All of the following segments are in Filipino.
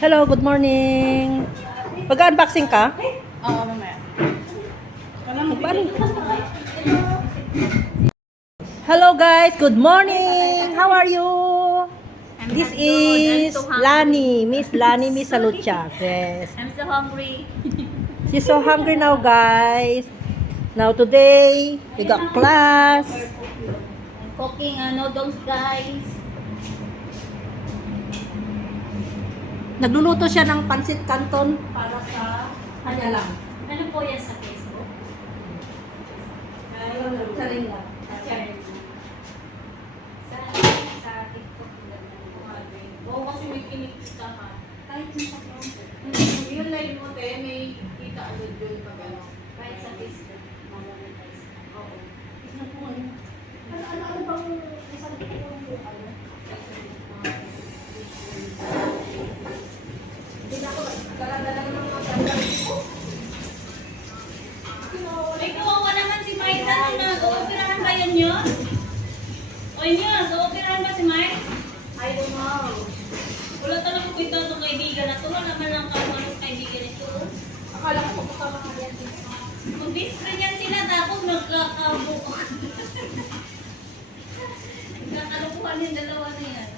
Hello, good morning. Mag-unboxing ka? Oo, mamaya. Paano? Hello guys, good morning. How are you? This is. Lani, Miss Lani Miss Salucha. Yes. I'm so hungry. She's so hungry now, guys. Now today, we got class. I'm cooking uh, noodles, guys. Nagluluto siya ng pansit canton para sa kanya lang. Ano po yan sa Facebook? Charing lang. Sa, sa TikTok. Oo, kasi may kinikita ka. Kahit yung sa Facebook. Yung live mo, te, may kita agad yun pag ano. Kahit sa Facebook. Mamonetize. Oo. Ano, ano, ano bang isang ano? Hindi na ako, dala-dala ko ng mga ganda. May kawawa naman si Mike. Ano na? Uoperahan ba yun yun? O yun, uoperahan ba si Mike? I don't know. Wala talaga ko ito itong kaibigan na to. Wala man lang ano kaibigan ito. Akala ko baka mga yan. Mag-best friend yan sila tapos magkakabuo. Nagkakalukuhan yung dalawa na yan.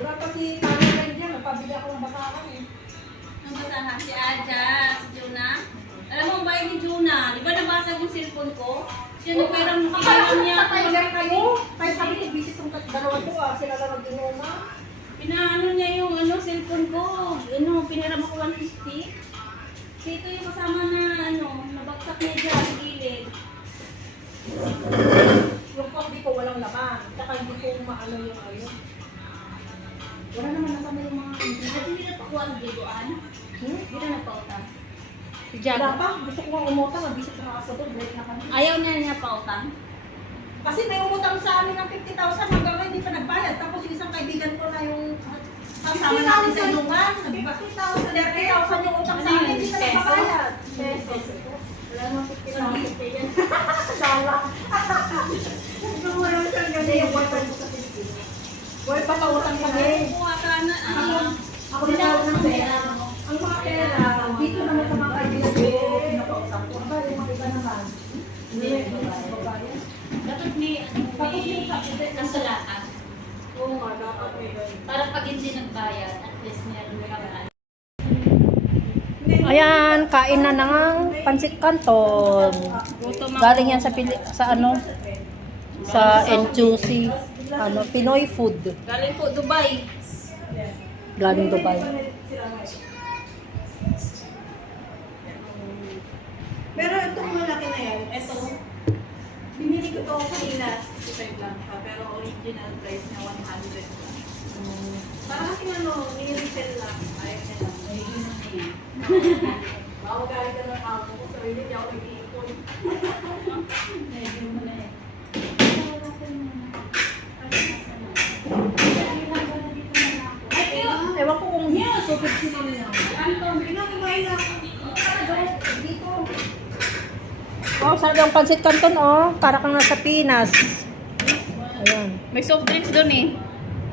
Wala pa si Mami Ren dyan, nagpabili ako ng bakakan eh. Ang basahan si Aja, si Juna. Alam mo, ang bayad ni Juna. Di ba nabasag yung cellphone ko? Siya nagpairam ng Akala ko pinaram niya. nagtatayo kayo. Kaya sabi ko, busy itong dalawa to ah. Sila lang nag-inuma. Pinaano niya yung ano, cellphone ko. Ano, pinaram ako 150. Dito yung kasama na ano, nabagsak niya dyan sa gilid. Yung coffee ko walang laman. Tsaka hindi ko maano yung ayun. Wala naman nasama yung mga At hindi na pakuha sa bigoan. Hmm? Hindi na nagpautang. Si Wala pa. Gusto ko nga umutang. Mabisip na ako doon. Break na kami. Ayaw niya niya pautang. Kasi may umutang sa amin ng 50,000 hanggang ngayon hindi pa nagbayad. Tapos yung isang kaibigan ko na yung kasama natin sa. Sabi ba, 30,000 yung utang sa amin. Hindi pa nagbayad. Pesos. Wala mo 50,000 yan. Sala. Wala siyang ganyan yung boyfriend ko sa Pilipinas. Boy, papautang kami. Kuha ka na. Ako na lang ng pera. Ang mga pera, dito naman sa mga kaibigan ko, pinapautang ko. Aba, yung mga iba naman. Hindi, babayad. Dapat may, ano, may kasulatan. Oo nga, dapat may. Para pag hindi nagbayad, at least meron ka ba? Ayan, kain na ng pansit canton. Galing yan sa pili, sa ano? Sa NQC. Ano, Pinoy food. Galing po Dubai. Galing Dubai. Pero itong malaki na yan, ito, binili ko to kanina, 65 lang siya, pero original price niya 100 lang. Para kasi ano, ni-resell lang, ayaw niya lang. Baka magalit ka ng amo ko, sabi niya, hindi ako nag-iipon. Ewan ko kung super sino niya. Oh, sarap yung pansit canton, oh. Para kang nasa Pinas. Ayan. May soft drinks doon eh.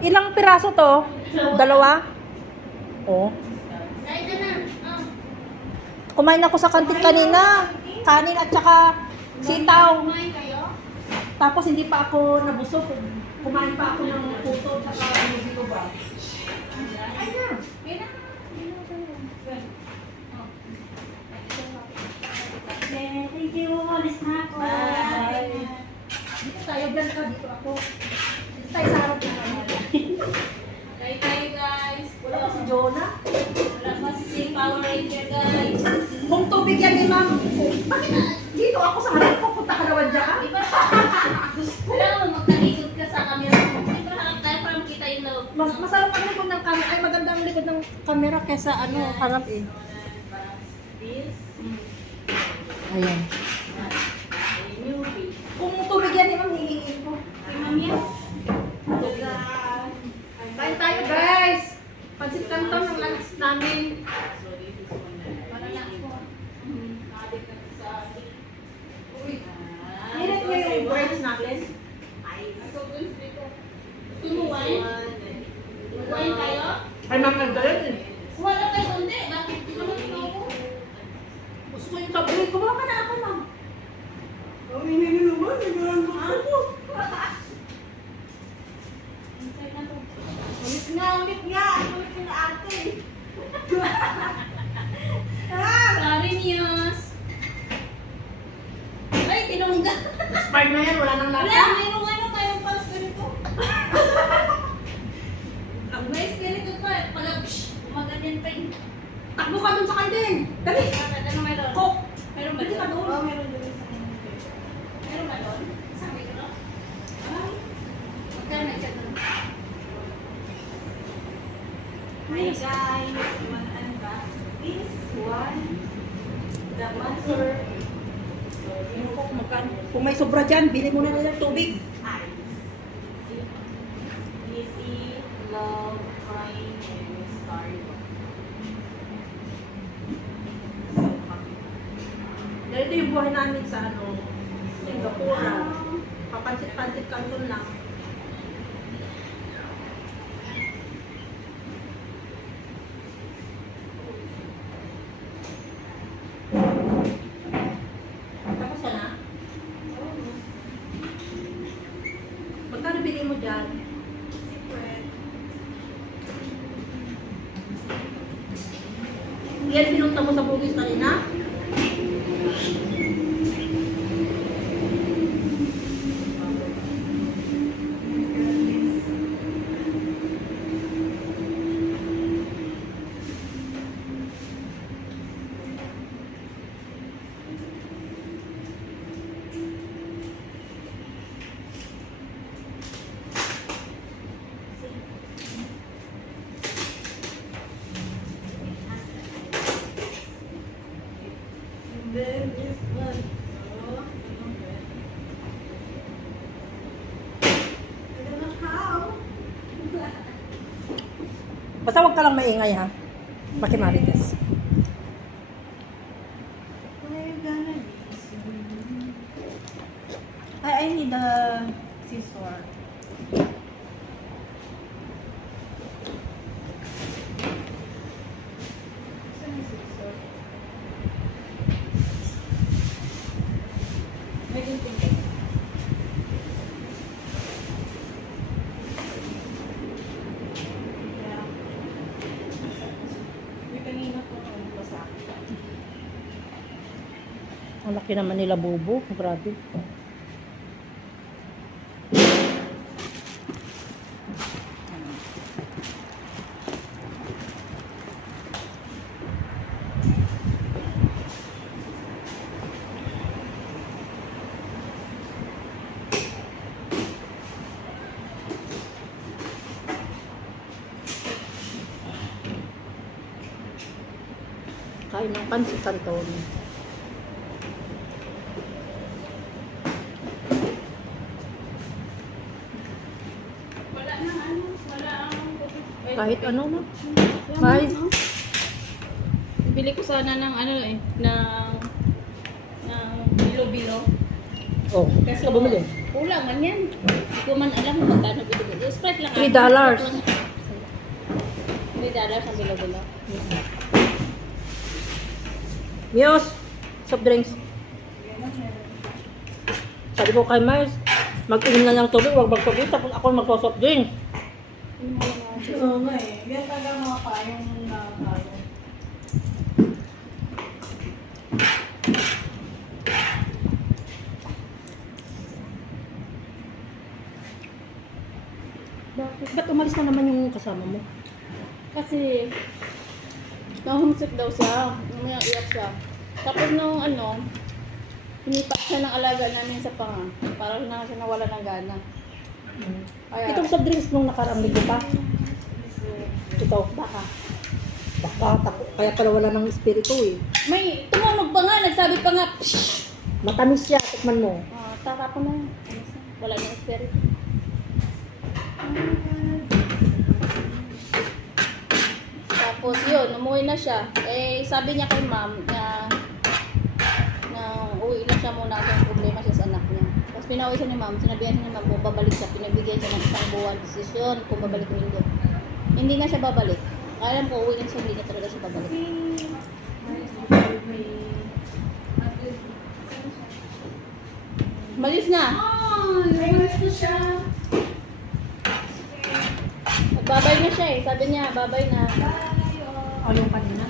Ilang piraso to? Dalawa? Oh. Kumain ako sa kantin kanina. Kanin at saka sitaw. Tapos hindi pa ako nabusog. Kumain pa ako ng puto at saka hindi ko ba. Ay na. Kain na. Okay, thank you. Alis na ako. Bye. Dito tayo, dyan ka, dito ako. Dito tayo sa harap ng camera. Kain tayo guys. Wala pa si Jonah. Wala pa si Sing Power Ranger guys. Kung tubig yan ni ma'am, bakit dito ako sa harap ko, punta ka naman dyan? Di ba? Alam mo, magkalikod ka sa camera mo. Di ba harap tayo para makita yung loob? Mas masarap ang likod ng camera. Ay, maganda ang likod ng camera kesa ano, harap eh. Ayan. Kung tubig yan, eh, ma'am, hihingi ko. Kay eh, ma'am yan. Tayo, guys. Pansit kanton ng alas namin. Hirit mo yung branch natin. Gusto mo wine? Wine tayo? Ay, ma'am, nagdala. Ay, tinungga. Expired na yan, wala nang Wala, lasa. mayroong ano, mayroong pang spirito. Ang may spirito pa, pag psh, umaganyan pa yun. Takbo ka dun sa kalding. Dali. Ano mayroon? Coke. Mayroon ba ka doon. Oo, meron din sa akin. Mayroon ba doon? Sa mikro? Ay, magkano na siya doon? Hi guys, one and back. This one, the master Ko, kung may sobra dyan, bili mo na nila tubig. Easy, love, crying, and Starbucks. So happy. Ganito yung buhay namin sa ano, Singapore. Papansit-pansit kanton lang. Tapos ka na? Magkano bili mo dyan? Secret. Yan pinunta mo sa bugis kanina? Basta huwag ka lang maingay ha. Makimarites. I, I need a scissor. Saan yung scissor? May gunting ka. Yeah. May kanina po ano pa sa akin. Ang laki naman nila bubo. Grabe. Kain ng pansit canton. Wala na ano, wala ang... Kahit ano na. Kahit. Bili ko sana ng ano eh, ng ng bilo-bilo. Oh, kasi ka bumili. Kulang man yan. Hindi ko man alam kung magkano bilo-bilo. Sprite lang. Three ah. dollars. Three dollars ang bilo-bilo. Mios, soft drinks. Sabi ko kay Miles, mag-inom na ng tubig, huwag magtubig, tapos ako magpo-soft drink. Oo nga eh. Yan talaga mga payong nakakalo. Bakit? Ba't umalis na naman yung kasama mo? Kasi, na-homesick daw siya. Mamaya iyak siya. Tapos nung ano, hinipak siya ng alaga namin sa panga. Parang na siya nawala ng gana. Kaya, Itong soft drinks nung nakarang linggo pa. Ito, baka. baka, tako, kaya pala wala ng espiritu eh. May tumawag pa nga, nagsabi pa nga, Pshh! Matamis siya, tikman mo. Ah, tatapon na. Ano siya? Wala nang spirit. Tapos yun, umuwi na siya. Eh, sabi niya kay ma'am na na uwi lang siya muna kasi problema siya sa anak niya. Tapos pinauwi siya ni ma'am, sinabihan siya ni ma'am kung babalik siya, pinagbigyan siya ng isang buwan desisyon kung babalik o hindi. Hindi na siya babalik. Alam ko, uwi na siya, hindi na talaga siya babalik. Malis na. Ay, gusto siya. Nagbabay na siya eh. Sabi niya, babay na. O yung kanina.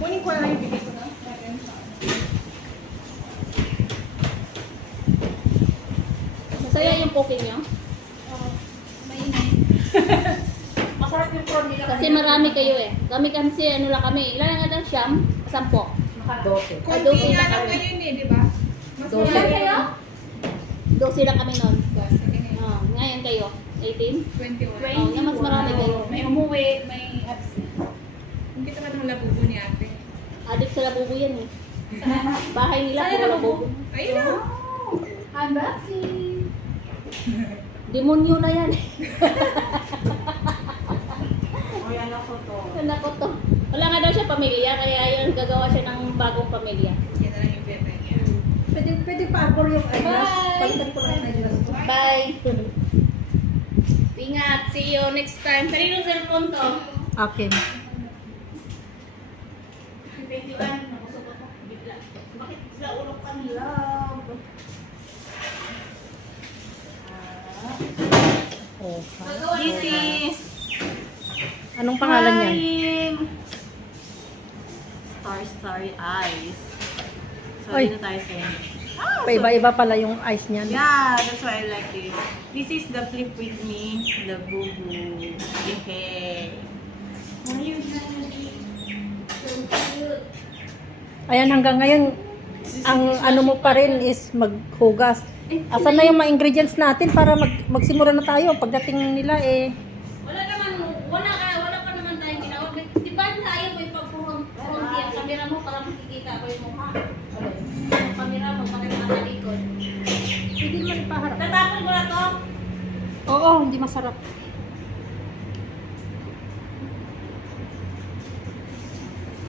Kunin ko na lang yung bigay ko na. Masaya yung cooking niyo. Masarap yung prawn nila. Kasi marami kayo eh. Kami kasi ano lang kami. Ilan nga daw siyam? Sampo. Dote. Ah, dosi Kunti na nga lang kami. ngayon eh, di ba? Mas marami kayo? Dosi lang kami noon. Basta, ganyan. Oh, ngayon kayo. 18? 21. Oh, na mas marami kayo. May umuwi, may absent. Hindi ka naman labubo ni ate. Adik sa labubo yan eh. Bahay nila Saan puro yung labubo. Ayun na. Unboxing. Demonyo na yan. O yan ako to. Ano ko to? Wala nga daw siya pamilya, kaya yun gagawa siya ng bagong pamilya. Yan na lang yung beta niya. Pwede, pwede pa-agor yung eyeglass. Bye. Palitan ko lang eyeglass ko. Bye! Ingat! See you next time. Kanino cellphone to? Akin. 21. Nabusog ako. Bigla. Bakit sila ulok ka nila? This is... Anong pangalan niyan? Star Starry Eyes. So, Oy. dito tayo sa Paiba-iba pala yung eyes niyan. Yeah, that's why I like it. This is the flip with me, the boo boo. Hey. Ayan, hanggang ngayon, ang ano mo pa rin is maghugas. Asan na yung mga ingredients natin para mag magsimula na tayo? Pagdating nila eh, Wala naman, wala ka, wala pa naman tayong ginawa. Di ba sa ayaw mo ipag-front ang kamera mo para makikita ko yung mukha? Yung kamera mo, bakit nakalikod? hindi mo ipaharap. Tatapon ko na to. Oo, hindi masarap.